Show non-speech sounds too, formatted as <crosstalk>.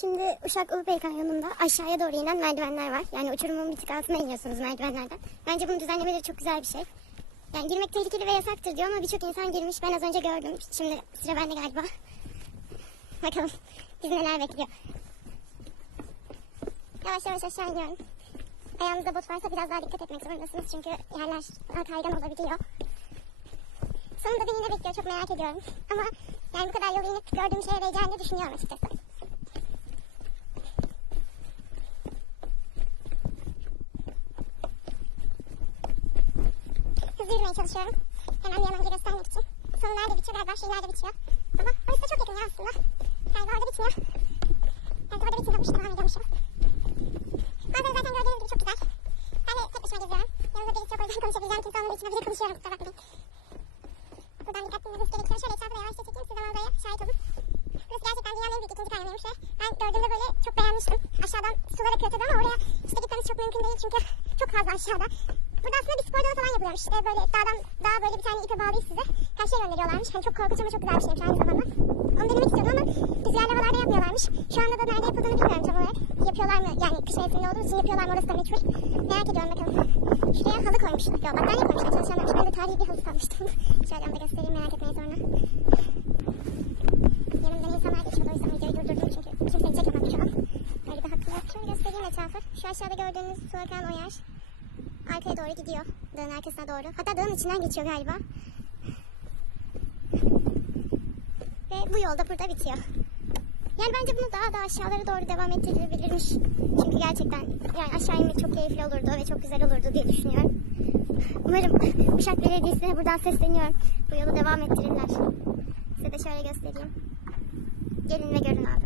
Şimdi Uşak Ulubey Kanyonu'nda aşağıya doğru inen merdivenler var. Yani uçurumun bir tık altına iniyorsunuz merdivenlerden. Bence bunun düzenlemeleri çok güzel bir şey. Yani girmek tehlikeli ve yasaktır diyor ama birçok insan girmiş. Ben az önce gördüm. Şimdi sıra bende galiba. <laughs> Bakalım bizi neler bekliyor. Yavaş yavaş aşağı iniyorum. Ayağınızda bot varsa biraz daha dikkat etmek zorundasınız. Çünkü yerler kaygan olabiliyor. Sonunda beni ne bekliyor çok merak ediyorum. Ama yani bu kadar yolu inip gördüğüm şeye değeceğini düşünüyorum açıkçası. Hızlı yürümeye çalışıyorum. Hemen bir yanımda göstermek için. Sonu nerede bitiyor galiba şey nerede bitiyor. Ama orası da çok yakın ya aslında. Galiba orada bitmiyor. Evet orada bitmiyormuş devam ediyormuşum. Manzara zaten gördüğünüz gibi çok güzel. Ben de tek başıma geziyorum. Yanımda birisi yok o yüzden konuşabileceğim kimse olmadığı için de bir de konuşuyorum kusura bakmayın. Buradan dikkatli nefes gerekiyor. Şöyle etrafı da yavaşça çekeyim siz de manzaraya şahit olun. Burası gerçekten dünyanın en büyük ikinci kanyonuymuş ve ben gördüğümde böyle çok beğenmiştim. Aşağıdan sular akıyor tabii ama oraya işte gitmemiz çok mümkün değil çünkü çok fazla aşağıda. Burada aslında bir spor dalı falan yapıyormuş. İşte böyle dağdan dağa böyle bir tane ipe bağlayıp size karşıya gönderiyorlarmış. Hani çok korkunç ama çok güzel bir şeymiş aynı zamanda. Onu denemek istiyordum ama rüzgarlı havalarda yapmıyorlarmış. Şu anda da nerede yapıldığını bilmiyorum tam olarak. Yapıyorlar mı? Yani kış mevsiminde olduğu için yapıyorlar mı orası da meçhul. Merak ediyorum bakalım. Şuraya halı koymuşlar. Yok battaniye koymuşlar çalışanlarmış. Ben de tarihi bir halı sanmıştım. Şöyle onu da göstereyim merak etmeyin sonra. Yanımdan insanlar geçiyordu o yüzden videoyu durdurdum çünkü kimseyi çekemem şu an. Öyle bir hakkı yok. Şöyle göstereyim etrafı. Şu aşağıda gördüğünüz su akan o yer. Arkaya doğru gidiyor. Dağın arkasına doğru. Hatta dağın içinden geçiyor galiba. Ve bu yolda burada bitiyor. Yani bence bunu daha da aşağılara doğru devam ettirilebilirmiş. Çünkü gerçekten yani aşağı inmek çok keyifli olurdu ve çok güzel olurdu diye düşünüyorum. Umarım Uşak Belediyesi'ne buradan sesleniyorum. Bu yolu devam ettirirler. Size de şöyle göstereyim. Gelin ve görün abi.